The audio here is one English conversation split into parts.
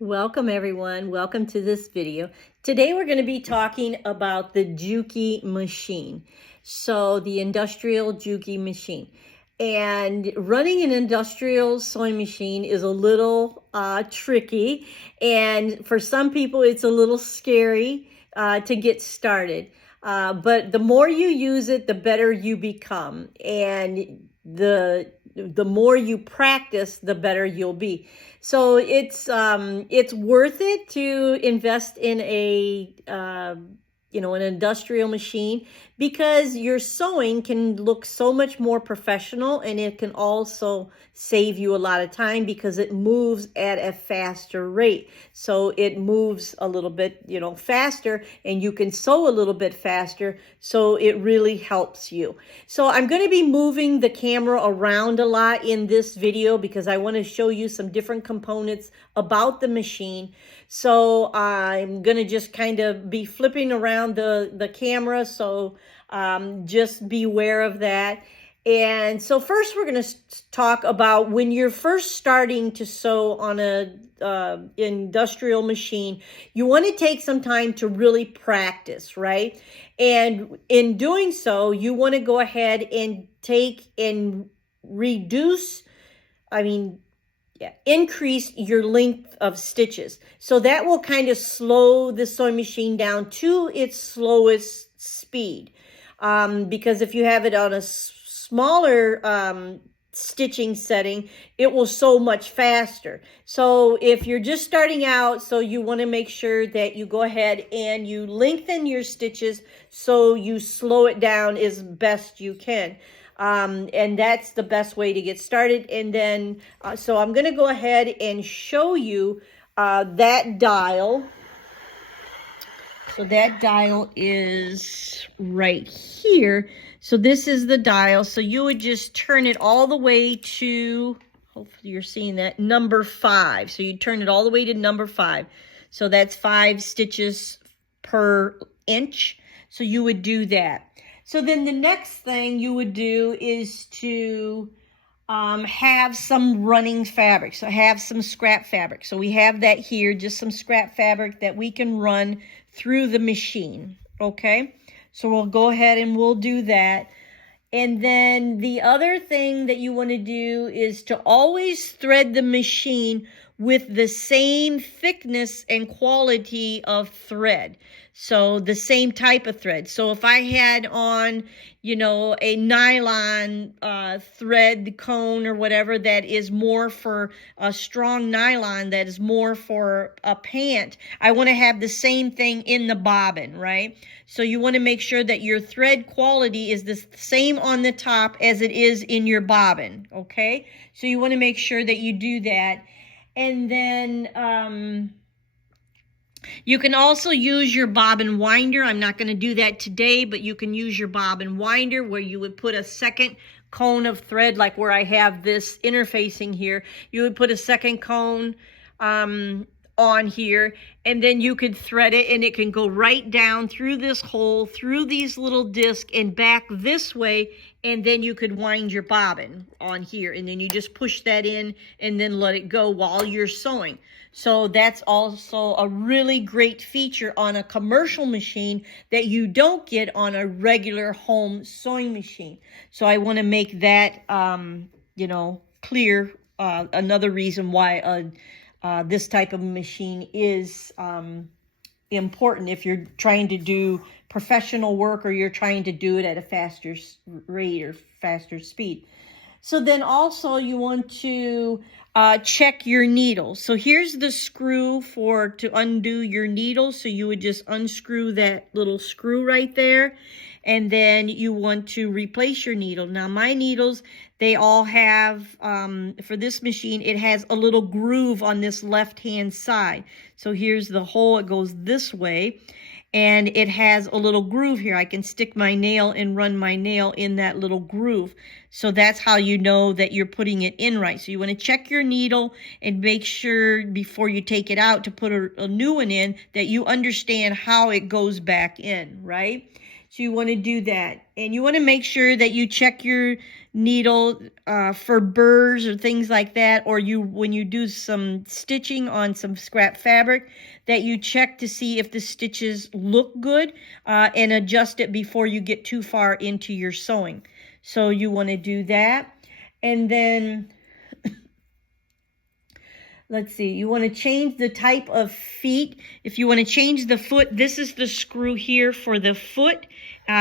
Welcome everyone. Welcome to this video. Today we're going to be talking about the juki machine. So the industrial juki machine. And running an industrial sewing machine is a little tricky. And for some people it's a little scary to get started. But the more you use it, the better you become. And the more you practice, the better you'll be. So it's worth it to invest in an industrial machine, because your sewing can look so much more professional, and it can also save you a lot of time because it moves at a faster rate. So it moves a little bit, faster, and you can sew a little bit faster. So it really helps you. So I'm going to be moving the camera around a lot in this video because I want to show you some different components about the machine. So I'm going to just kind of be flipping around the camera. So just beware of that. And so first we're going to talk about when you're first starting to sew on a industrial machine, you want to take some time to really practice, right? And in doing so, you want to go ahead and increase your length of stitches. So that will kind of slow the sewing machine down to its slowest speed. Because if you have it on a smaller stitching setting, it will sew much faster. So if you're just starting out, so you want to make sure that you go ahead and you lengthen your stitches so you slow it down as best you can. And that's the best way to get started. And then, so I'm going to go ahead and show you that dial. So that dial is right here. So this is the dial. So you would just turn it all the way to, hopefully you're seeing that, number 5. So you turn it all the way to number 5. So that's 5 stitches per inch. So you would do that. So then the next thing you would do is to have some running fabric. So have some scrap fabric. So we have that here, just some scrap fabric that we can run through the machine. Okay, so we'll go ahead and we'll do that. And then the other thing that you want to do is to always thread the machine with the same thickness and quality of thread. So the same type of thread. So if I had on, a nylon thread cone or whatever that is more for a strong nylon, that is more for a pant, I want to have the same thing in the bobbin, right? So you want to make sure that your thread quality is the same on the top as it is in your bobbin, okay? So you want to make sure that you do that. And then you can also use your bobbin winder. I'm not going to do that today, but you can use your bobbin winder where you would put a second cone of thread, like where I have this interfacing here. You would put a second cone on here, and then you could thread it, and it can go right down through this hole, through these little discs, and back this way, and then you could wind your bobbin on here, and then you just push that in and then let it go while you're sewing. So that's also a really great feature on a commercial machine that you don't get on a regular home sewing machine. So I want to make that clear. Another reason why this type of machine is important if you're trying to do professional work, or you're trying to do it at a faster rate or faster speed. So then also you want to check your needle. So here's the screw to undo your needle. So you would just unscrew that little screw right there, and then you want to replace your needle. Now my needles, they all have, for this machine, it has a little groove on this left-hand side. So here's the hole, it goes this way, and it has a little groove here. I can stick my nail and run my nail in that little groove. So that's how you know that you're putting it in right. So you want to check your needle and make sure before you take it out to put a new one in that you understand how it goes back in, right? So you want to do that. And you want to make sure that you check your needle for burrs or things like that, or when you do some stitching on some scrap fabric, that you check to see if the stitches look good and adjust it before you get too far into your sewing. So you want to do that. And then let's see, you want to change the type of feet. If you want to change the foot, this is the screw here for the foot.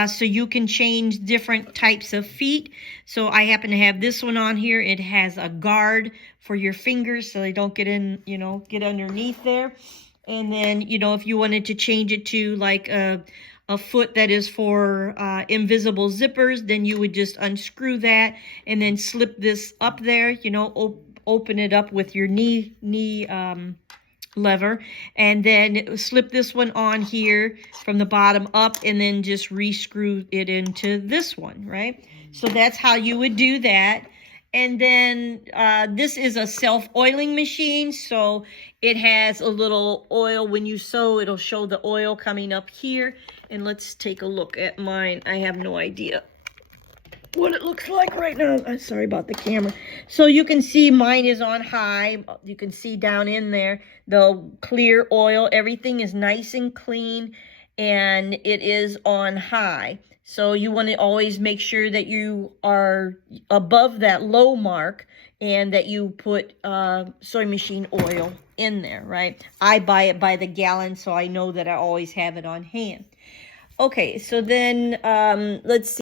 So you can change different types of feet. So I happen to have this one on here. It has a guard for your fingers so they don't get in, get underneath there. And then, if you wanted to change it to like a foot that is for invisible zippers, then you would just unscrew that and then slip this up there, open it up with your knee lever, and then slip this one on here from the bottom up, and then just re-screw it into this one, right? So that's how you would do that. And then this is a self-oiling machine, so it has a little oil. When you sew, it'll show the oil coming up here. And let's take a look at mine. I have no idea what it looks like right now. I'm sorry about the camera. So you can see mine is on high. You can see down in there the clear oil. Everything is nice and clean, and it is on high. So you want to always make sure that you are above that low mark and that you put sewing machine oil in there, right? I buy it by the gallon, so I know that I always have it on hand. Okay, so then let's see.